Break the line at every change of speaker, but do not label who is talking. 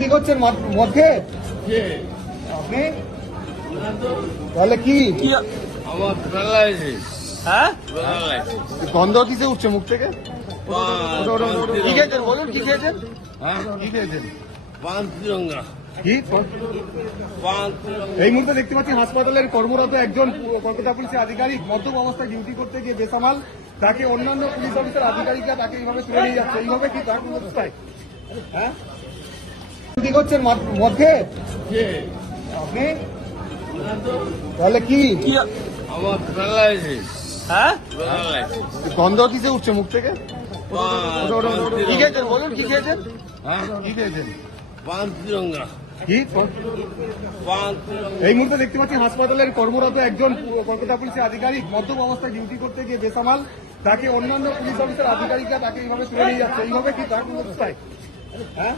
কি করছেন মধ্যে আপনি? তাহলে কি?
কি?
আমার
হ্যাঁ?
গন্ধ কিসে উঠছে মুখ থেকে। কি খেয়েছেন? বলুন কি খেয়েছেন?
হ্যাঁ?
কি খেয়েছেন? এই মুহূর্তে দেখতে পাচ্ছি হাসপাতালের কর্মরত একজন কলকাতা পুলিশের আধিকারিক। মদ্যপ অবস্থায় ডিউটি করতে গিয়ে বেসামাল। তাকে অন্যান্য পুলিশ অফিসার আধিকারিকরা তাকে এইভাবে তুলে নিয়ে যাচ্ছে। এইভাবে কি তার কোনো অবস্থায়? হ্যাঁ? কি করছেন মধ্যে আপনি? তাহলে কি?
কি
আমার প্যারালাইসিস
হ্যাঁ?
গন্ধ কিসে উঠছে মুখ থেকে। কি খেয়েছেন? বলুন কি খেয়েছেন?
হ্যাঁ?
কি খেয়েছেন? কি? এই মুহূর্তে দেখতে পাচ্ছি হাসপাতালের কর্মরত একজন কলকাতা পুলিশের আধিকারিক। মদ্যপ অবস্থায় ডিউটি করতে গিয়ে বেসামাল। তাকে অন্যান্য পুলিশ অফিসার আধিকারিকরা তাকে এইভাবে তুলে নিয়ে যাচ্ছে। এইভাবে কি তার অবস্থায়? হ্যাঁ?